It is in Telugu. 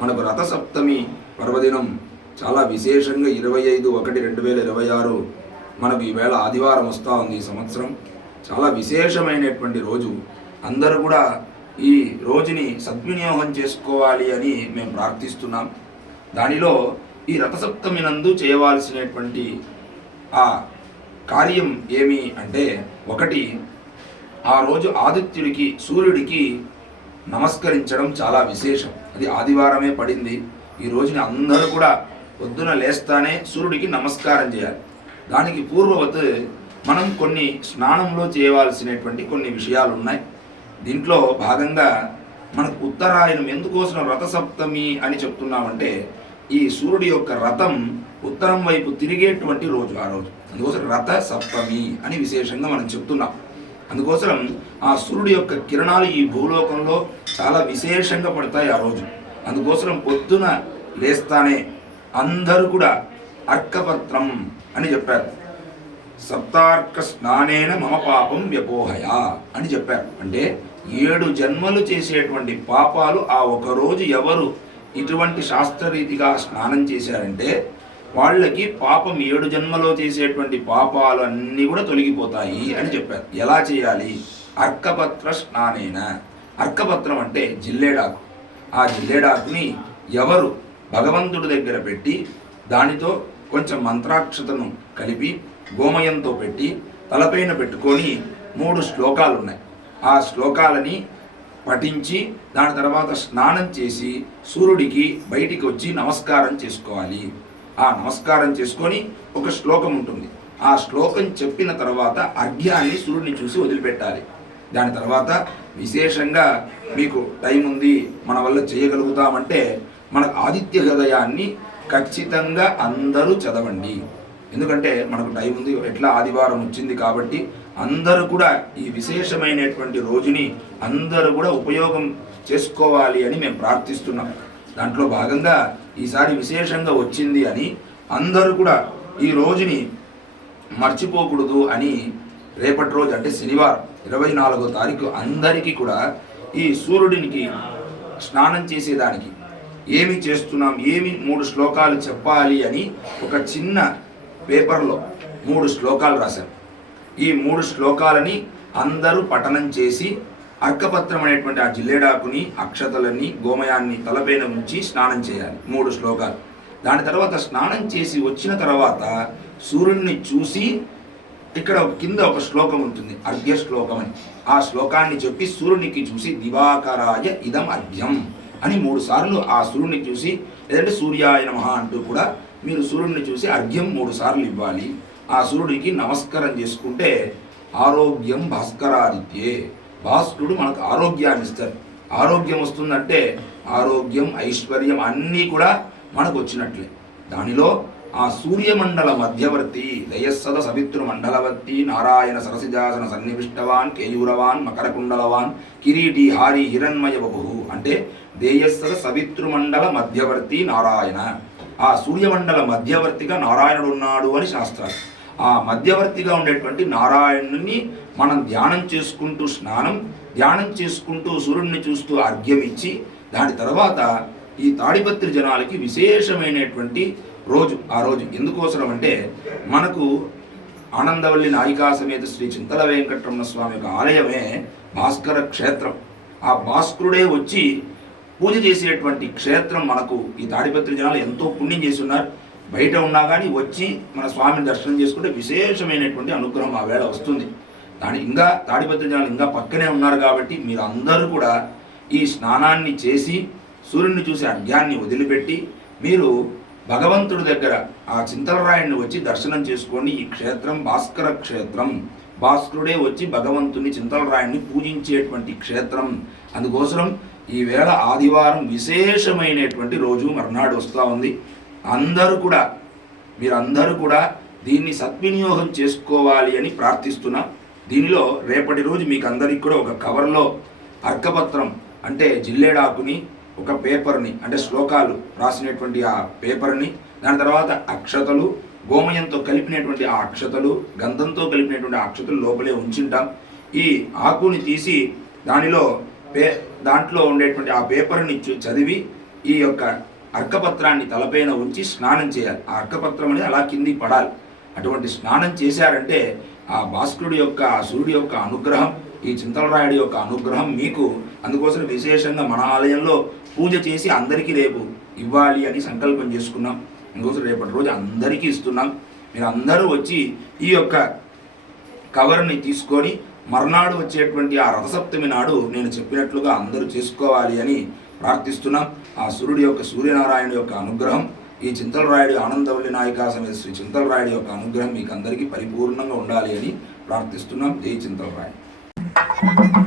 మనకు రథసప్తమి పర్వదినం చాలా విశేషంగా ఇరవై ఐదు ఒకటి రెండు వేల ఇరవై ఆరు మనకు ఈవేళ ఆదివారం వస్తూ ఉంది ఈ సంవత్సరం. చాలా విశేషమైనటువంటి రోజు. అందరూ కూడా ఈ రోజుని సద్వినియోగం చేసుకోవాలి అని మేము ప్రార్థిస్తున్నాం. దానిలో ఈ రథసప్తమి నందు చేయవలసినటువంటి ఆ కార్యం ఏమి అంటే ఒకటి ఆ రోజు ఆదిత్యుడికి సూర్యుడికి నమస్కరించడం చాలా విశేషం. అది ఆదివారమే పడింది. ఈ రోజున అందరూ కూడా పొద్దున లేస్తానే సూర్యుడికి నమస్కారం చేయాలి. దానికి పూర్వవత్ మనం కొన్ని స్నానంలో చేయవలసినటువంటి కొన్ని విషయాలు ఉన్నాయి దీంట్లో భాగంగా మనకు ఉత్తరాయణం ఎందుకోసం రథసప్తమి అని చెప్తున్నామంటే ఈ సూర్యుడి యొక్క రథం ఉత్తరం వైపు తిరిగేటువంటి రోజు ఆ రోజు. అందుకోసం రథ సప్తమి అని విశేషంగా మనం చెప్తున్నాం. అందుకోసం ఆ సూర్యుడు యొక్క కిరణాలు ఈ భూలోకంలో చాలా విశేషంగా పడతాయి ఆ రోజు. అందుకోసం పొద్దున లేస్తానే అందరూ కూడా అర్కపత్రం అని చెప్పారు. సప్తార్క స్నానేన మమ పాపం వ్యపోహయ అని చెప్పారు. అంటే ఏడు జన్మలు చేసేటువంటి పాపాలు ఆ ఒకరోజు ఎవరు ఇటువంటి శాస్త్రరీతిగా స్నానం చేశారంటే వాళ్ళకి పాపం ఏడు జన్మలో చేసేటువంటి పాపాలు అన్నీ కూడా తొలగిపోతాయి అని చెప్పారు. ఎలా చేయాలి? అర్కపత్ర స్నానేన. అర్కపత్రం అంటే జిల్లేడాకు. ఆ జిల్లేడాకుని ఎవరు భగవంతుడి దగ్గర పెట్టి దానితో కొంచెం మంత్రాక్షతను కలిపి గోమయంతో పెట్టి తలపైన పెట్టుకొని మూడు శ్లోకాలు ఉన్నాయి ఆ శ్లోకాలని పఠించి దాని తర్వాత స్నానం చేసి సూర్యుడికి బయటికి వచ్చి నమస్కారం చేసుకోవాలి. ఆ నమస్కారం చేసుకొని ఒక శ్లోకం ఉంటుంది. ఆ శ్లోకం చెప్పిన తర్వాత అర్ఘ్యాన్ని సూర్యుడిని చూసి వదిలిపెట్టాలి. దాని తర్వాత విశేషంగా మీకు టైం ఉంది మన వల్ల చేయగలుగుతామంటే మన ఆదిత్య హృదయాన్ని ఖచ్చితంగా అందరూ చదవండి. ఎందుకంటే మనకు టైం ఉంది ఎట్లా ఆదివారం వచ్చింది కాబట్టి అందరూ కూడా ఈ విశేషమైనటువంటి రోజుని అందరూ కూడా ఉపయోగం చేసుకోవాలి అని మేము ప్రార్థిస్తున్నాం. దాంట్లో భాగంగా ఈసారి విశేషంగా వచ్చింది అని అందరూ కూడా ఈ రోజుని మర్చిపోకూడదు అని రేపటి రోజు అంటే శనివారం ఇరవై నాలుగో తారీఖు అందరికీ కూడా ఈ సూర్యుడినికి స్నానం చేసేదానికి ఏమి చేస్తున్నాం ఏమి మూడు శ్లోకాలు చెప్పాలి అని ఒక చిన్న పేపర్లో మూడు శ్లోకాలు రాశారు. ఈ మూడు శ్లోకాలని అందరూ పఠనం చేసి అర్కపత్రం అనేటువంటి ఆ జిల్లేడాకుని అక్షతలని గోమయాన్ని తలపైన ఉంచి స్నానం చేయాలి. మూడు శ్లోకాలు. దాని తర్వాత స్నానం చేసి వచ్చిన తర్వాత సూర్యుడిని చూసి ఇక్కడ కింద ఒక శ్లోకం ఉంటుంది అర్ఘ్య శ్లోకం అని. ఆ శ్లోకాన్ని చెప్పి సూర్యునికి చూసి దివాకరాయ ఇదం అర్ఘ్యం అని మూడు సార్లు ఆ సూర్యుని చూసి లేదంటే సూర్యాయ నమ అంటూ కూడా మీరు సూర్యుడిని చూసి అర్ఘ్యం మూడు సార్లు ఇవ్వాలి. ఆ సూర్యుడికి నమస్కారం చేసుకుంటే ఆరోగ్యం భాస్కరాదిత్యే భాస్కుడు మనకు ఆరోగ్యాన్ని ఇస్తారు ఆరోగ్యం వస్తుందంటే ఆరోగ్యం ఐశ్వర్యం అన్నీ కూడా మనకు వచ్చినట్లే దానిలో ఆ సూర్యమండల మధ్యవర్తి లయస్సద సవితృ మండలవర్తి నారాయణ సరసిజాసన సన్నివిష్టవాన్ కేయూరవాన్ మకరకుండలవాన్ కిరీటి హారి హిరణ్మయ బహు అంటే దేయస్సద సవిత్రుమండల మధ్యవర్తి నారాయణ. ఆ సూర్యమండల మధ్యవర్తిగా నారాయణుడు ఉన్నాడు అని శాస్త్రాలు. ఆ మధ్యవర్తిగా ఉండేటువంటి నారాయణుని మనం ధ్యానం చేసుకుంటూ స్నానం ధ్యానం చేసుకుంటూ సూర్యుడిని చూస్తూ అర్ఘ్యం ఇచ్చి దాని తర్వాత ఈ తాడిపత్రి జనాలకి విశేషమైనటువంటి రోజు ఆ రోజు ఎందుకోసరం అంటే మనకు ఆనందవల్లి నాయికా సమేత శ్రీ చింతల వెంకటరమణ స్వామి యొక్క ఆలయమే భాస్కర క్షేత్రం. ఆ భాస్కరుడే వచ్చి పూజ చేసేటువంటి క్షేత్రం మనకు ఈ తాడిపత్రి జనాలు ఎంతో పుణ్యం చేసి ఉన్నారు. బయట ఉన్నా కానీ వచ్చి మన స్వామిని దర్శనం చేసుకుంటే విశేషమైనటువంటి అనుగ్రహం ఆ వేళ వస్తుంది. దాని ఇంకా తాడిపత్రి జనాలు ఇంకా పక్కనే ఉన్నారు కాబట్టి మీరు అందరూ కూడా ఈ స్నానాన్ని చేసి సూర్యుడిని చూసి అర్ఘ్యాన్ని వదిలిపెట్టి మీరు భగవంతుడి దగ్గర ఆ చింతలరాయుడిని వచ్చి దర్శనం చేసుకోండి. ఈ క్షేత్రం భాస్కర క్షేత్రం. భాస్కరుడే వచ్చి భగవంతుని చింతలరాయుడిని పూజించేటువంటి క్షేత్రం. అందుకోసం ఈ వేళ ఆదివారం విశేషమైనటువంటి రోజు మర్నాడు వస్తూ ఉంది. అందరూ కూడా మీరందరూ కూడా దీన్ని సద్వినియోగం చేసుకోవాలి అని ప్రార్థిస్తున్నా. దీనిలో రేపటి రోజు మీకు అందరికి కూడా ఒక కవర్లో అర్కపత్రం అంటే జిల్లేడాకుని ఒక పేపర్ని అంటే శ్లోకాలు రాసినటువంటి ఆ పేపర్ని దాని తర్వాత అక్షతలు గోమయంతో కలిపినటువంటి ఆ అక్షతలు గంధంతో కలిపినటువంటి ఆ అక్షతలు లోపలే ఉంచుంటాం. ఈ ఆకుని తీసి దానిలో పే దాంట్లో ఉండేటువంటి ఆ పేపర్ని చదివి ఈ యొక్క అర్కపత్రాన్ని తలపైన ఉంచి స్నానం చేయాలి. ఆ అర్కపత్రం అనేది అలా కింది పడాలి. అటువంటి స్నానం చేశారంటే ఆ భాస్కరుడి యొక్క సూర్యుడి యొక్క అనుగ్రహం ఈ చింతలరాయుడి యొక్క అనుగ్రహం మీకు అందుకోసం విశేషంగా మన ఆలయంలో పూజ చేసి అందరికీ రేపు ఇవ్వాలి అని సంకల్పం చేసుకున్నాం. అందుకోసం రేపటి రోజు అందరికీ ఇస్తున్నాం. మీరు అందరూ వచ్చి ఈ యొక్క కవర్ని తీసుకొని మర్నాడు వచ్చేటువంటి ఆ రథసప్తమి నాడు నేను చెప్పినట్లుగా అందరూ చేసుకోవాలి అని ప్రార్థిస్తున్నాం. ఆ సూర్యుడి యొక్క సూర్యనారాయణ యొక్క అనుగ్రహం ఈ చింతలరాయుడు ఆనందవల్లి నాయకాసమే శ్రీ చింతలరాయుడు యొక్క అనుగ్రహం మీకు అందరికీ పరిపూర్ణంగా ఉండాలి అని ప్రార్థిస్తున్నాం. జై చింతలరాయుడు